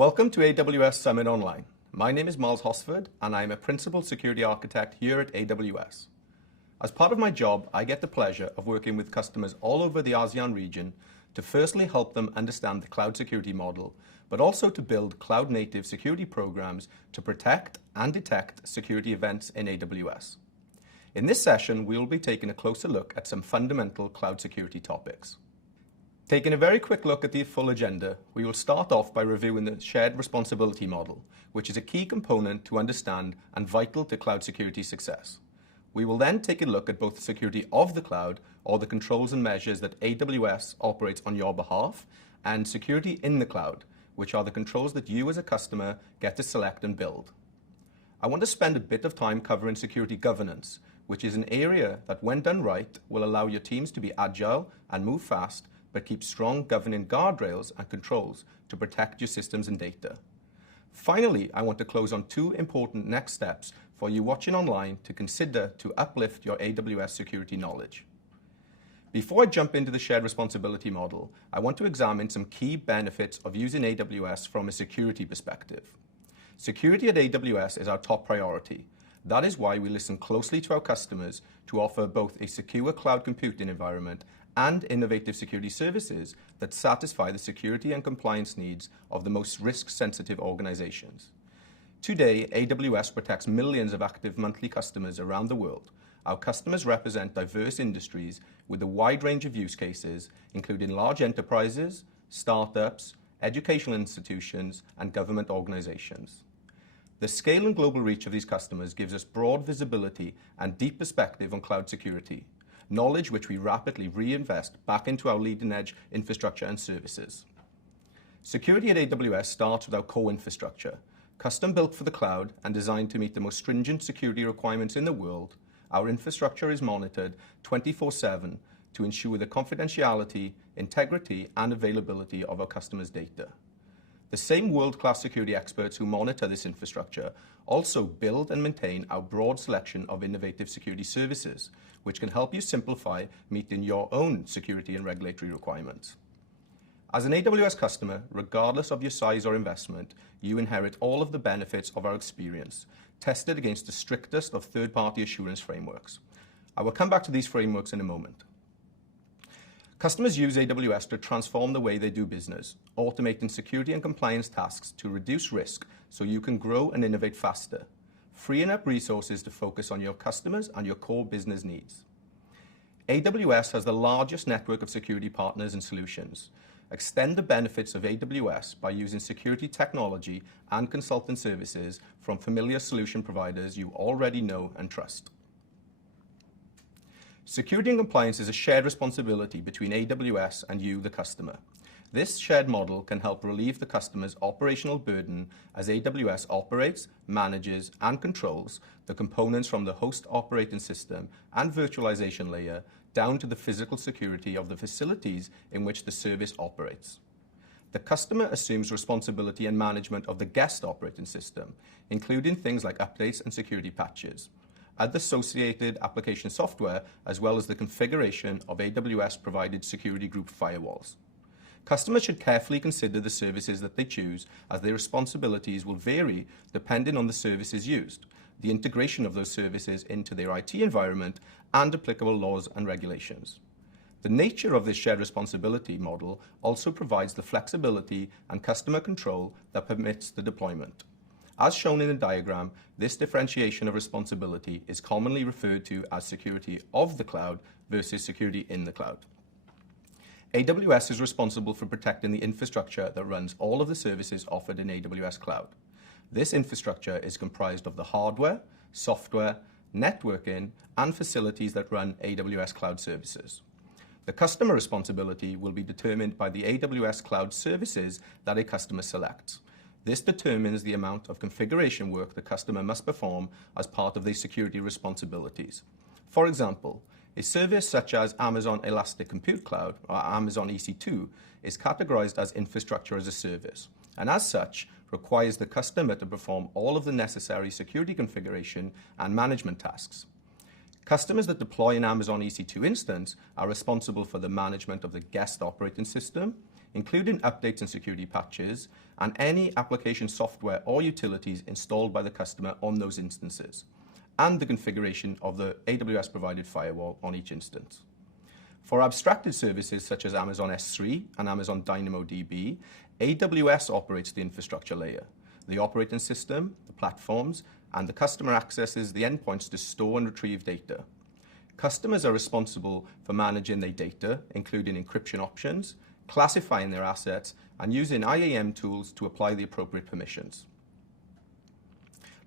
Welcome to AWS Summit Online. My name is Myles Hosford, and I am a Principal Security Architect here at AWS. As part of my job, I get the pleasure of working with customers all over the ASEAN region to firstly help them understand the cloud security model, but also to build cloud-native security programs to protect and detect security events in AWS. In this session, we will be taking a closer look at some fundamental cloud security topics. Taking a very quick look at the full agenda, we will start off by reviewing the Shared Responsibility Model, which is a key component to understand and vital to cloud security success. We will then take a look at both the security of the cloud, or the controls and measures that AWS operates on your behalf, and security in the cloud, which are the controls that you as a customer get to select and build. I want to spend a bit of time covering security governance, which is an area that, when done right, will allow your teams to be agile and move fast, but keep strong governing guardrails and controls to protect your systems and data. Finally, I want to close on two important next steps for you watching online to consider to uplift your AWS security knowledge. Before I jump into the shared responsibility model, I want to examine some key benefits of using AWS from a security perspective. Security at AWS is our top priority. That is why we listen closely to our customers to offer both a secure cloud computing environment and innovative security services that satisfy the security and compliance needs of the most risk-sensitive organizations. Today, AWS protects millions of active monthly customers around the world. Our customers represent diverse industries with a wide range of use cases, including large enterprises, startups, educational institutions, and government organizations. The scale and global reach of these customers gives us broad visibility and deep perspective on cloud security, knowledge which we rapidly reinvest back into our leading-edge infrastructure and services. Security at AWS starts with our core infrastructure. Custom-built for the cloud and designed to meet the most stringent security requirements in the world, our infrastructure is monitored 24/7 to ensure the confidentiality, integrity, and availability of our customers' data. The same world-class security experts who monitor this infrastructure also build and maintain our broad selection of innovative security services, which can help you simplify meeting your own security and regulatory requirements. As an AWS customer, regardless of your size or investment, you inherit all of the benefits of our experience, tested against the strictest of third-party assurance frameworks. I will come back to these frameworks in a moment. Customers use AWS to transform the way they do business, automating security and compliance tasks to reduce risk so you can grow and innovate faster, freeing up resources to focus on your customers and your core business needs. AWS has the largest network of security partners and solutions. Extend the benefits of AWS by using security technology and consultant services from familiar solution providers you already know and trust. Security and compliance is a shared responsibility between AWS and you, the customer. This shared model can help relieve the customer's operational burden as AWS operates, manages, and controls the components from the host operating system and virtualization layer down to the physical security of the facilities in which the service operates. The customer assumes responsibility and management of the guest operating system, including things like updates and security patches, and the associated application software, as well as the configuration of AWS-provided security group firewalls. Customers should carefully consider the services that they choose, as their responsibilities will vary depending on the services used, the integration of those services into their IT environment, and applicable laws and regulations. The nature of this shared responsibility model also provides the flexibility and customer control that permits the deployment. As shown in the diagram, this differentiation of responsibility is commonly referred to as security of the cloud versus security in the cloud. AWS is responsible for protecting the infrastructure that runs all of the services offered in AWS Cloud. This infrastructure is comprised of the hardware, software, networking, and facilities that run AWS Cloud services. The customer responsibility will be determined by the AWS Cloud services that a customer selects. This determines the amount of configuration work the customer must perform as part of their security responsibilities. For example, a service such as Amazon Elastic Compute Cloud, or Amazon EC2, is categorized as infrastructure as a service, and as such, requires the customer to perform all of the necessary security configuration and management tasks. Customers that deploy an Amazon EC2 instance are responsible for the management of the guest operating system, including updates and security patches, and any application software or utilities installed by the customer on those instances, and the configuration of the AWS provided firewall on each instance. For abstracted services such as Amazon S3 and Amazon DynamoDB, AWS operates the infrastructure layer, the operating system, the platforms, and the customer accesses the endpoints to store and retrieve data. Customers are responsible for managing their data, including encryption options, classifying their assets, and using IAM tools to apply the appropriate permissions.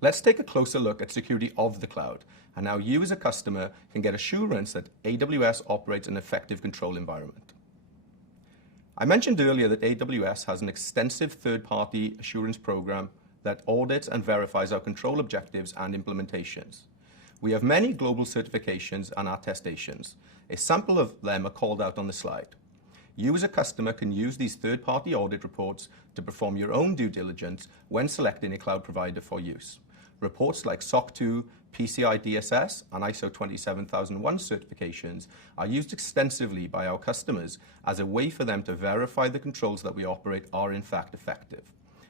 Let's take a closer look at security of the cloud and how you as a customer can get assurance that AWS operates an effective control environment. I mentioned earlier that AWS has an extensive third-party assurance program that audits and verifies our control objectives and implementations. We have many global certifications and attestations. A sample of them are called out on the slide. You as a customer can use these third-party audit reports to perform your own due diligence when selecting a cloud provider for use. Reports like SOC 2, PCI DSS, and ISO 27001 certifications are used extensively by our customers as a way for them to verify the controls that we operate are in fact effective.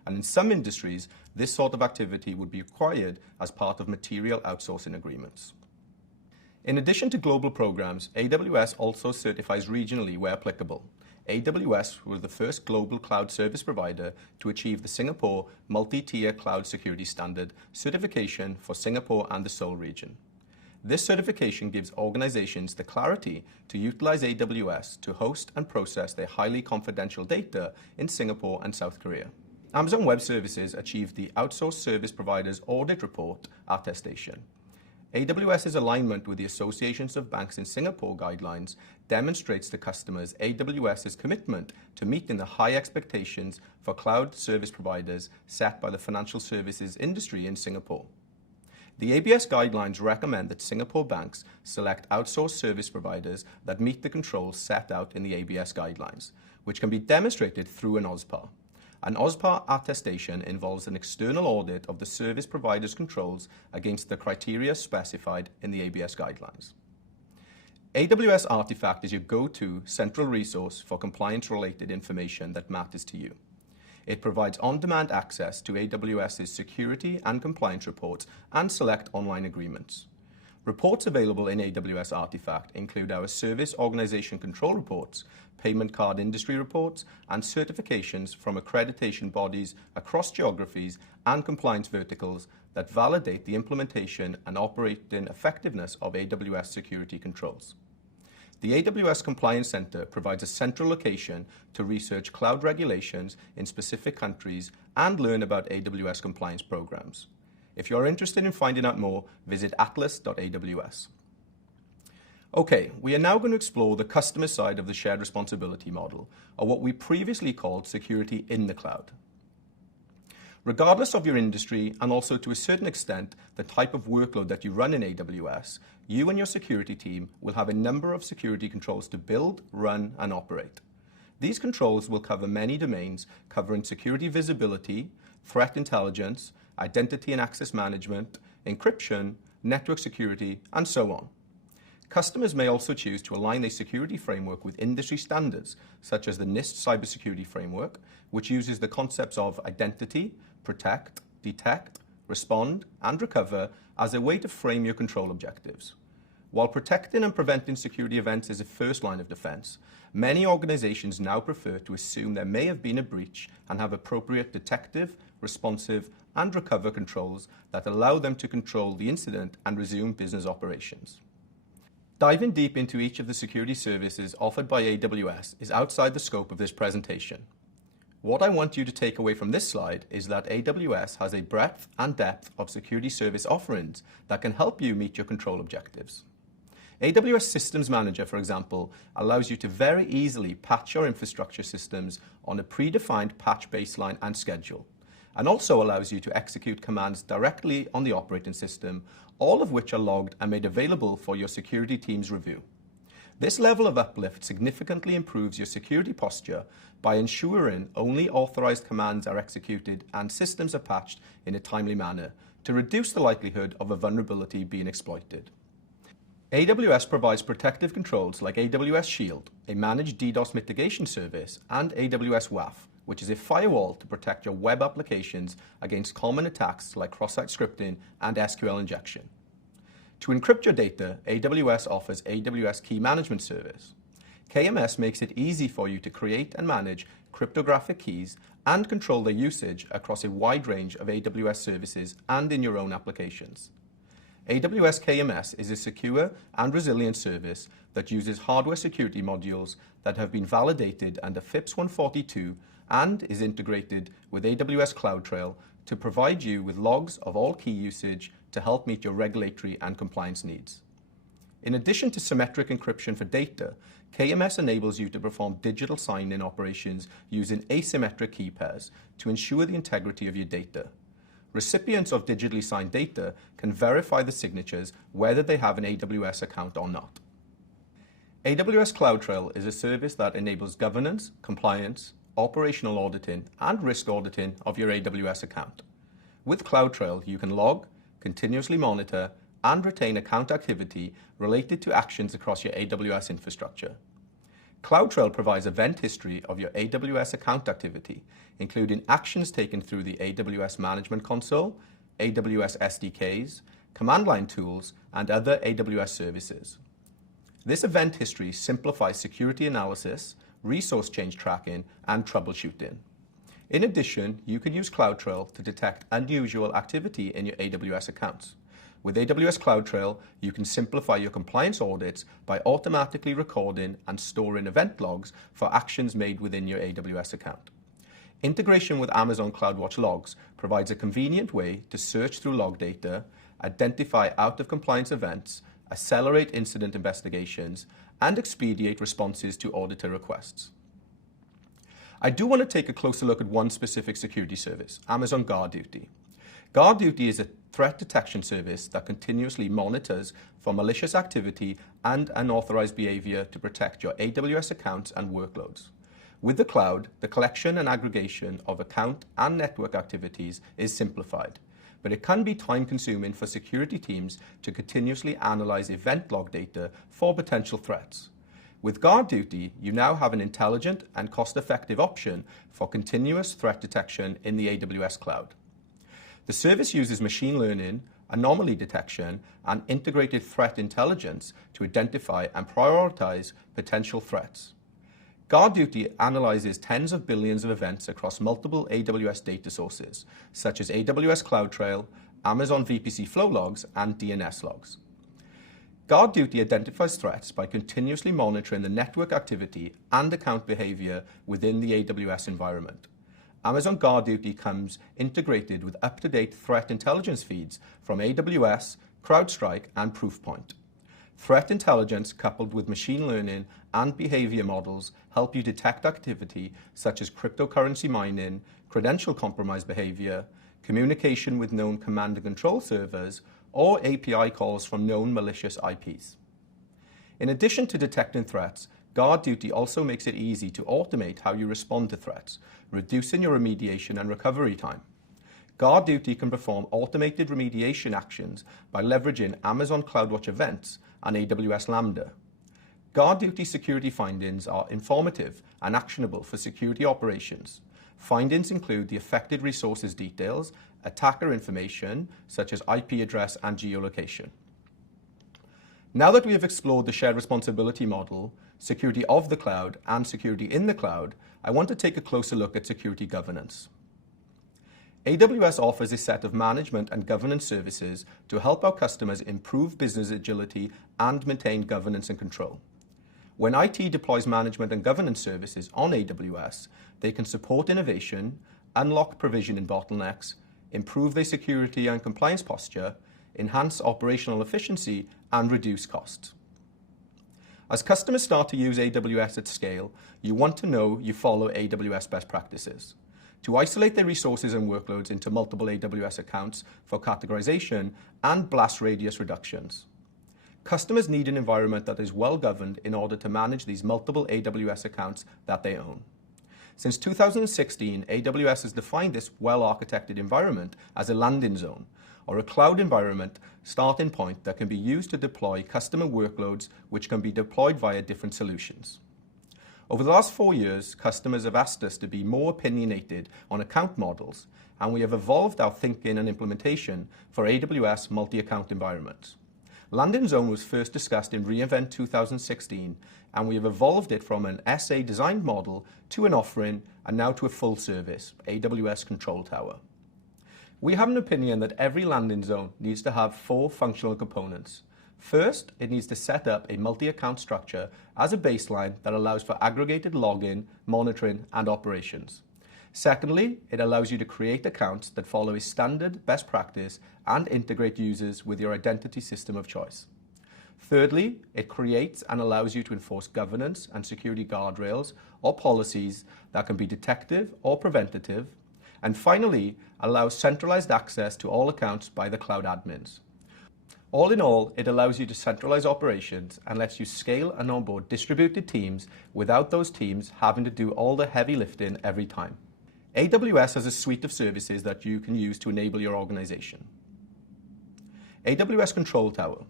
And in some industries, this sort of activity would be required as part of material outsourcing agreements. In addition to global programs, AWS also certifies regionally where applicable. AWS was the first global cloud service provider to achieve the Singapore Multi-Tier Cloud Security Standard certification for Singapore and the Seoul region. This certification gives organizations the clarity to utilize AWS to host and process their highly confidential data in Singapore and South Korea. Amazon Web Services achieved the Outsourced Service Providers Audit Report attestation. AWS's alignment with the Associations of Banks in Singapore guidelines demonstrates to customers AWS's commitment to meeting the high expectations for cloud service providers set by the financial services industry in Singapore. The ABS guidelines recommend that Singapore banks select outsourced service providers that meet the controls set out in the ABS guidelines, which can be demonstrated through an OSPAR. An OSPAR attestation involves an external audit of the service provider's controls against the criteria specified in the ABS guidelines. AWS Artifact is your go-to central resource for compliance-related information that matters to you. It provides on-demand access to AWS's security and compliance reports and select online agreements. Reports available in AWS Artifact include our Service Organization Control Reports, payment card industry reports, and certifications from accreditation bodies across geographies and compliance verticals that validate the implementation and operating effectiveness of AWS security controls. The AWS Compliance Center provides a central location to research cloud regulations in specific countries and learn about AWS compliance programs. If you're interested in finding out more, visit atlas.aws. Okay, we are now going to explore the customer side of the shared responsibility model, or what we previously called security in the cloud. Regardless of your industry, and also to a certain extent the type of workload that you run in AWS, you and your security team will have a number of security controls to build, run, and operate. These controls will cover many domains, covering security visibility, threat intelligence, identity and access management, encryption, network security, and so on. Customers may also choose to align their security framework with industry standards, such as the NIST Cybersecurity Framework, which uses the concepts of identity, protect, detect, respond, and recover as a way to frame your control objectives. While protecting and preventing security events is a first line of defense, many organizations now prefer to assume there may have been a breach and have appropriate detective, responsive, and recover controls that allow them to control the incident and resume business operations. Diving deep into each of the security services offered by AWS is outside the scope of this presentation. What I want you to take away from this slide is that AWS has a breadth and depth of security service offerings that can help you meet your control objectives. AWS Systems Manager, for example, allows you to very easily patch your infrastructure systems on a predefined patch baseline and schedule, and also allows you to execute commands directly on the operating system, all of which are logged and made available for your security team's review. This level of uplift significantly improves your security posture by ensuring only authorized commands are executed and systems are patched in a timely manner to reduce the likelihood of a vulnerability being exploited. AWS provides protective controls like AWS Shield, a managed DDoS mitigation service, and AWS WAF, which is a firewall to protect your web applications against common attacks like cross-site scripting and SQL injection. To encrypt your data, AWS offers AWS Key Management Service. KMS makes it easy for you to create and manage cryptographic keys and control their usage across a wide range of AWS services and in your own applications. AWS KMS is a secure and resilient service that uses hardware security modules that have been validated under FIPS 142 and is integrated with AWS CloudTrail to provide you with logs of all key usage to help meet your regulatory and compliance needs. In addition to symmetric encryption for data, KMS enables you to perform digital sign-in operations using asymmetric key pairs to ensure the integrity of your data. Recipients of digitally signed data can verify the signatures whether they have an AWS account or not. AWS CloudTrail is a service that enables governance, compliance, operational auditing, and risk auditing of your AWS account. With CloudTrail, you can log, continuously monitor, and retain account activity related to actions across your AWS infrastructure. CloudTrail provides event history of your AWS account activity, including actions taken through the AWS Management Console, AWS SDKs, command line tools, and other AWS services. This event history simplifies security analysis, resource change tracking, and troubleshooting. In addition, you can use CloudTrail to detect unusual activity in your AWS accounts. With AWS CloudTrail, you can simplify your compliance audits by automatically recording and storing event logs for actions made within your AWS account. Integration with Amazon CloudWatch Logs provides a convenient way to search through log data, identify out-of-compliance events, accelerate incident investigations, and expedite responses to auditor requests. I do want to take a closer look at one specific security service, Amazon GuardDuty. GuardDuty is a threat detection service that continuously monitors for malicious activity and unauthorized behavior to protect your AWS accounts and workloads. With the cloud, the collection and aggregation of account and network activities is simplified, but it can be time-consuming for security teams to continuously analyze event log data for potential threats. With GuardDuty, you now have an intelligent and cost-effective option for continuous threat detection in the AWS cloud. The service uses machine learning, anomaly detection, and integrated threat intelligence to identify and prioritize potential threats. GuardDuty analyzes tens of billions of events across multiple AWS data sources, such as AWS CloudTrail, Amazon VPC flow logs, and DNS logs. GuardDuty identifies threats by continuously monitoring the network activity and account behavior within the AWS environment. Amazon GuardDuty comes integrated with up-to-date threat intelligence feeds from AWS, CrowdStrike, and Proofpoint. Threat intelligence coupled with machine learning and behavior models help you detect activity such as cryptocurrency mining, credential compromise behavior, communication with known command and control servers, or API calls from known malicious IPs. In addition to detecting threats, GuardDuty also makes it easy to automate how you respond to threats, reducing your remediation and recovery time. GuardDuty can perform automated remediation actions by leveraging Amazon CloudWatch events and AWS Lambda. GuardDuty security findings are informative and actionable for security operations. Findings include the affected resources details, attacker information, such as IP address and geolocation. Now that we have explored the shared responsibility model, security of the cloud, and security in the cloud, I want to take a closer look at security governance. AWS offers a set of management and governance services to help our customers improve business agility and maintain governance and control. When IT deploys management and governance services on AWS, they can support innovation, unlock provisioning bottlenecks, improve their security and compliance posture, enhance operational efficiency, and reduce costs. As customers start to use AWS at scale, you want to know you follow AWS best practices. To isolate their resources and workloads into multiple AWS accounts for categorization and blast radius reductions. Customers need an environment that is well governed in order to manage these multiple AWS accounts that they own. Since 2016, AWS has defined this well-architected environment as a landing zone, or a cloud environment starting point that can be used to deploy customer workloads which can be deployed via different solutions. Over the last 4 years, customers have asked us to be more opinionated on account models, and we have evolved our thinking and implementation for AWS multi-account environments. Landing Zone was first discussed in reInvent 2016, and we have evolved it from an SA designed model to an offering and now to a full service, AWS Control Tower. We have an opinion that every landing zone needs to have 4 functional components. First, it needs to set up a multi-account structure as a baseline that allows for aggregated login, monitoring, and operations. Secondly, it allows you to create accounts that follow a standard best practice and integrate users with your identity system of choice. Thirdly, it creates and allows you to enforce governance and security guardrails or policies that can be detective or preventative. And finally, allows centralized access to all accounts by the cloud admins. All in all, it allows you to centralize operations and lets you scale and onboard distributed teams without those teams having to do all the heavy lifting every time. AWS has a suite of services that you can use to enable your organization. AWS Control Tower,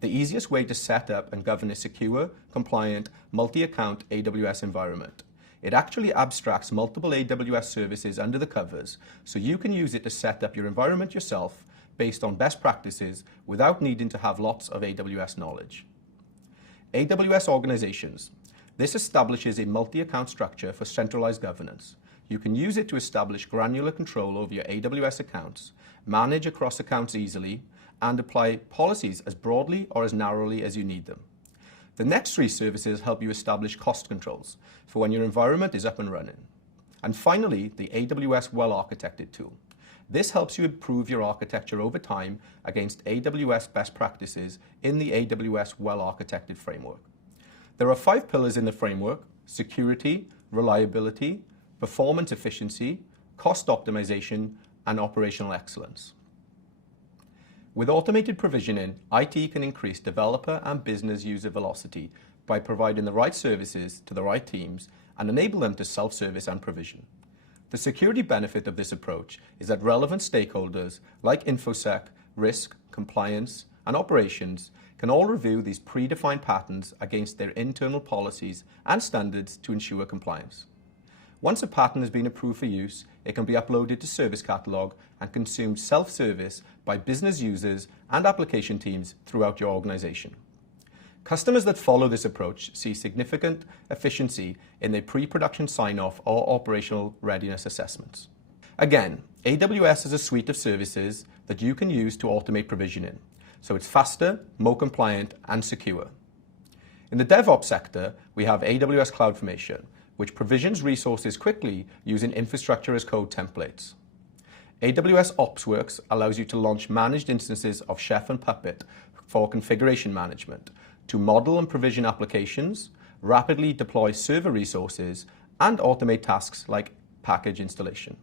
the easiest way to set up and govern a secure, compliant, multi-account AWS environment. It actually abstracts multiple AWS services under the covers, so you can use it to set up your environment yourself based on best practices without needing to have lots of AWS knowledge. AWS Organizations. This establishes a multi-account structure for centralized governance. You can use it to establish granular control over your AWS accounts, manage across accounts easily, and apply policies as broadly or as narrowly as you need them. The next 3 services help you establish cost controls for when your environment is up and running. And finally, the AWS Well-Architected tool. This helps you improve your architecture over time against AWS best practices in the AWS Well-Architected Framework. There are 5 pillars in the framework: security, reliability, performance efficiency, cost optimization, and operational excellence. With automated provisioning, IT can increase developer and business user velocity by providing the right services to the right teams and enable them to self-service and provision. The security benefit of this approach is that relevant stakeholders like InfoSec, risk, compliance, and operations can all review these predefined patterns against their internal policies and standards to ensure compliance. Once a pattern has been approved for use, it can be uploaded to Service Catalog and consumed self-service by business users and application teams throughout your organization. Customers that follow this approach see significant efficiency in their pre-production sign-off or operational readiness assessments. Again, AWS is a suite of services that you can use to automate provisioning, so it's faster, more compliant, and secure. In the DevOps sector, we have AWS CloudFormation, which provisions resources quickly using infrastructure as code templates. AWS OpsWorks allows you to launch managed instances of Chef and Puppet for configuration management, to model and provision applications, rapidly deploy server resources, and automate tasks like package installation.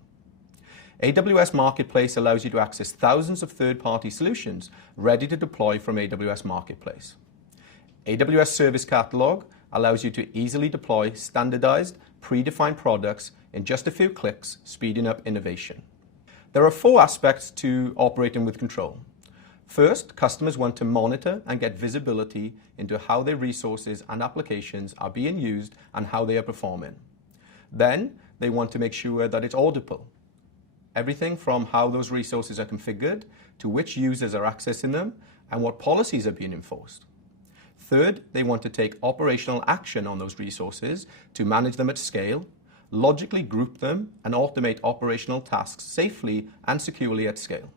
AWS Marketplace allows you to access thousands of third-party solutions ready to deploy from AWS Marketplace. AWS Service Catalog allows you to easily deploy standardized, predefined products in just a few clicks, speeding up innovation. There are 4 aspects to operating with control. First, customers want to monitor and get visibility into how their resources and applications are being used and how they are performing. Then, they want to make sure that it's auditable. Everything from how those resources are configured to which users are accessing them and what policies are being enforced. Third, they want to take operational action on those resources to manage them at scale, logically group them, and automate operational tasks safely and securely at scale.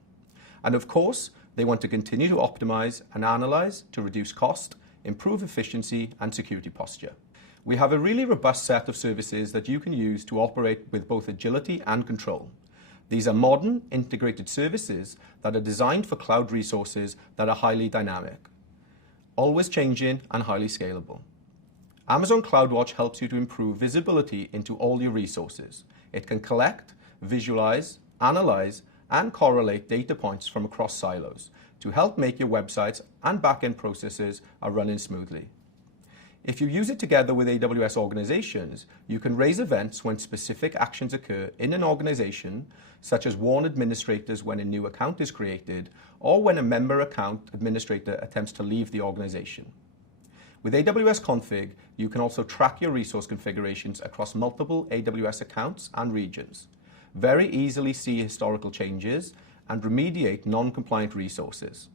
And of course, they want to continue to optimize and analyze to reduce cost, improve efficiency, and security posture. We have a really robust set of services that you can use to operate with both agility and control. These are modern, integrated services that are designed for cloud resources that are highly dynamic, always changing, and highly scalable. Amazon CloudWatch helps you to improve visibility into all your resources. It can collect, visualize, analyze, and correlate data points from across silos to help make your websites and backend processes are running smoothly. If you use it together with AWS organizations, you can raise events when specific actions occur in an organization, such as warn administrators when a new account is created, or when a member account administrator attempts to leave the organization. With AWS Config, you can also track your resource configurations across multiple AWS accounts and regions, very easily see historical changes, and remediate non-compliant resources.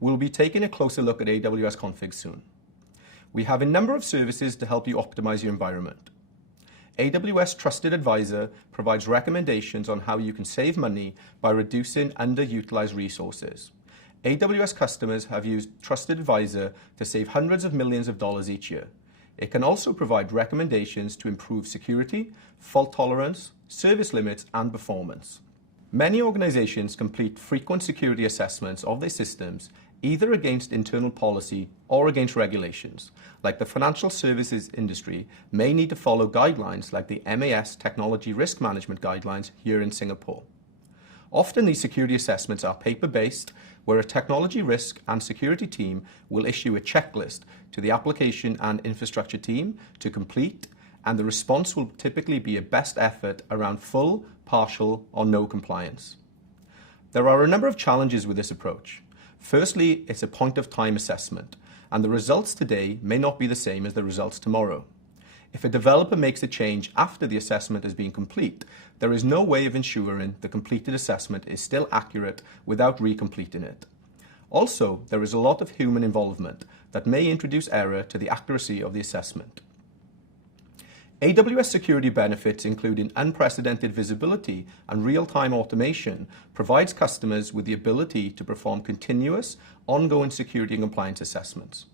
We'll be taking a closer look at AWS Config soon. We have a number of services to help you optimize your environment. AWS Trusted Advisor provides recommendations on how you can save money by reducing underutilized resources. AWS customers have used Trusted Advisor to save hundreds of millions of dollars each year. It can also provide recommendations to improve security, fault tolerance, service limits, and performance. Many organizations complete frequent security assessments of their systems, either against internal policy or against regulations, like the financial services industry may need to follow guidelines like the MAS Technology Risk Management Guidelines here in Singapore. Often these security assessments are paper-based, where a technology risk and security team will issue a checklist to the application and infrastructure team to complete, and the response will typically be a best effort around full, partial, or no compliance. There are a number of challenges with this approach. Firstly, it's a point-of-time assessment, and the results today may not be the same as the results tomorrow. If a developer makes a change after the assessment has been complete, there is no way of ensuring the completed assessment is still accurate without recompleting it. Also, there is a lot of human involvement that may introduce error to the accuracy of the assessment. AWS security benefits, including unprecedented visibility and real-time automation, provides customers with the ability to perform continuous, ongoing security and compliance assessments.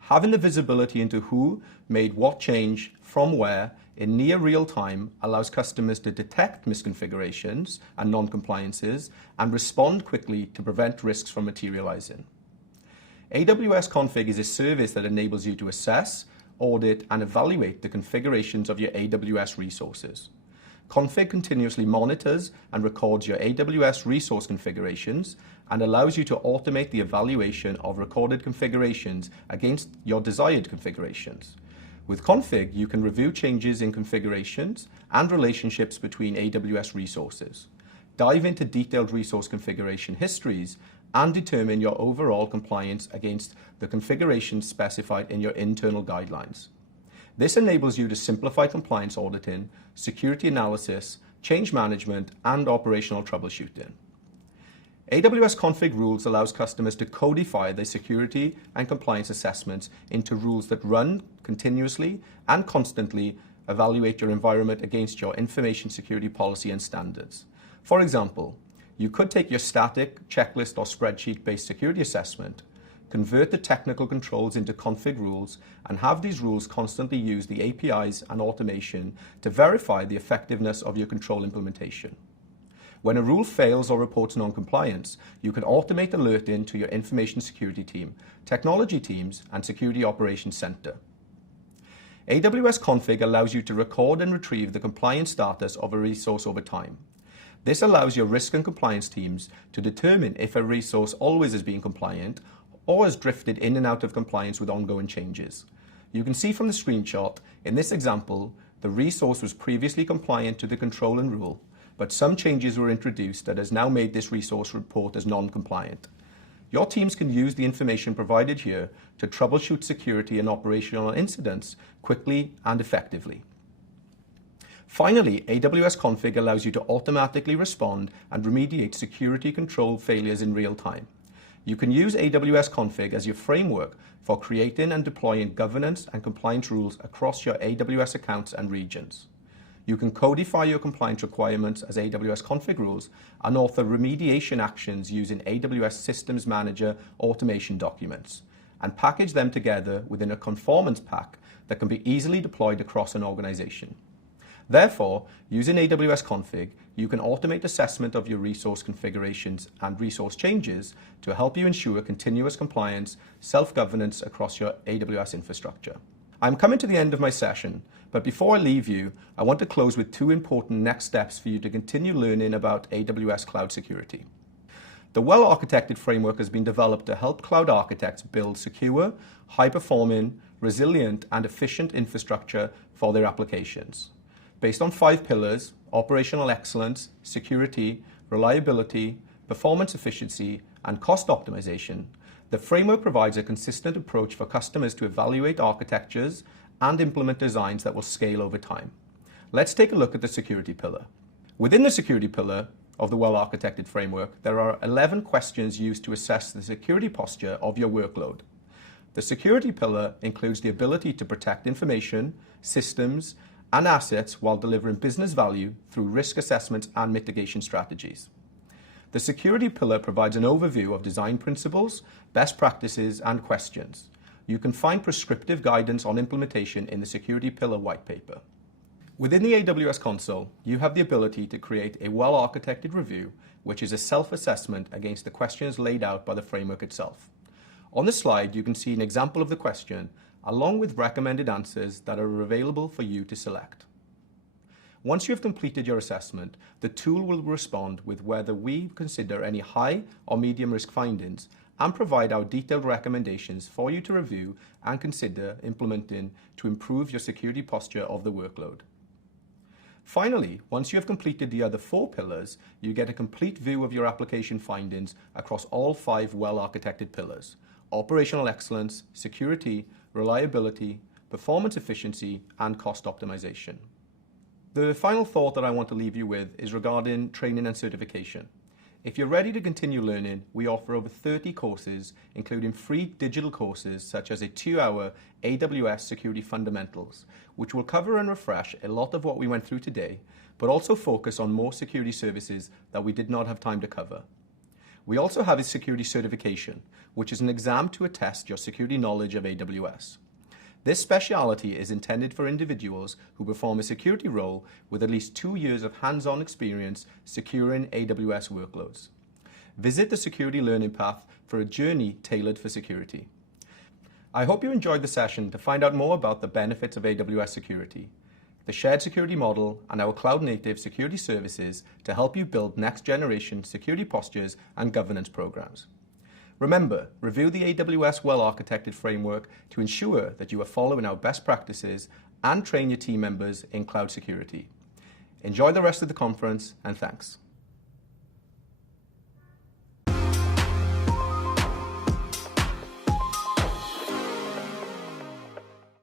Having the visibility into who made what change from where in near real time allows customers to detect misconfigurations and non-compliances and respond quickly to prevent risks from materializing. AWS Config is a service that enables you to assess, audit, and evaluate the configurations of your AWS resources. Config continuously monitors and records your AWS resource configurations and allows you to automate the evaluation of recorded configurations against your desired configurations. With Config, you can review changes in configurations and relationships between AWS resources, dive into detailed resource configuration histories, and determine your overall compliance against the configurations specified in your internal guidelines. This enables you to simplify compliance auditing, security analysis, change management, and operational troubleshooting. AWS Config Rules allows customers to codify their security and compliance assessments into rules that run continuously and constantly evaluate your environment against your information security policy and standards. For example, you could take your static, checklist, or spreadsheet-based security assessment, convert the technical controls into config rules, and have these rules constantly use the APIs and automation to verify the effectiveness of your control implementation. When a rule fails or reports non-compliance, you can automate alerting to your information security team, technology teams, and security operations center. AWS Config allows you to record and retrieve the compliance status of a resource over time. This allows your risk and compliance teams to determine if a resource always is being compliant or has drifted in and out of compliance with ongoing changes. You can see from the screenshot, in this example, the resource was previously compliant to the control and rule, but some changes were introduced that has now made this resource report as non-compliant. Your teams can use the information provided here to troubleshoot security and operational incidents quickly and effectively. Finally, AWS Config allows you to automatically respond and remediate security control failures in real time. You can use AWS Config as your framework for creating and deploying governance and compliance rules across your AWS accounts and regions. You can codify your compliance requirements as AWS Config Rules and author remediation actions using AWS Systems Manager automation documents, and package them together within a conformance pack that can be easily deployed across an organization. Therefore, using AWS Config, you can automate assessment of your resource configurations and resource changes to help you ensure continuous compliance, self-governance across your AWS infrastructure. I'm coming to the end of my session, but before I leave you, I want to close with two important next steps for you to continue learning about AWS Cloud Security. The Well-Architected Framework has been developed to help cloud architects build secure, high-performing, resilient, and efficient infrastructure for their applications. Based on 5 pillars: operational excellence, security, reliability, performance efficiency, and cost optimization, the framework provides a consistent approach for customers to evaluate architectures and implement designs that will scale over time. Let's take a look at the security pillar. Within the security pillar of the Well-Architected Framework, there are 11 questions used to assess the security posture of your workload. The security pillar includes the ability to protect information, systems, and assets while delivering business value through risk assessments and mitigation strategies. The security pillar provides an overview of design principles, best practices, and questions. You can find prescriptive guidance on implementation in the security pillar white paper. Within the AWS console, you have the ability to create a well-architected review, which is a self-assessment against the questions laid out by the framework itself. On the slide, you can see an example of the question, along with recommended answers that are available for you to select. Once you have completed your assessment, the tool will respond with whether we consider any high or medium risk findings and provide our detailed recommendations for you to review and consider implementing to improve your security posture of the workload. Finally, once you have completed the other 4 pillars, you get a complete view of your application findings across all 5 well-architected pillars: operational excellence, security, reliability, performance efficiency, and cost optimization. The final thought that I want to leave you with is regarding training and certification. If you're ready to continue learning, we offer over 30 courses, including free digital courses such as a 2-hour AWS Security Fundamentals, which will cover and refresh a lot of what we went through today, but also focus on more security services that we did not have time to cover. We also have a security certification, which is an exam to attest your security knowledge of AWS. This speciality is intended for individuals who perform a security role with at least 2 years of hands-on experience securing AWS workloads. Visit the Security Learning Path for a journey tailored for security. I hope you enjoyed the session to find out more about the benefits of AWS security, the shared security model, and our cloud-native security services to help you build next-generation security postures and governance programs. Remember, review the AWS Well-Architected Framework to ensure that you are following our best practices and train your team members in cloud security. Enjoy the rest of the conference, and thanks.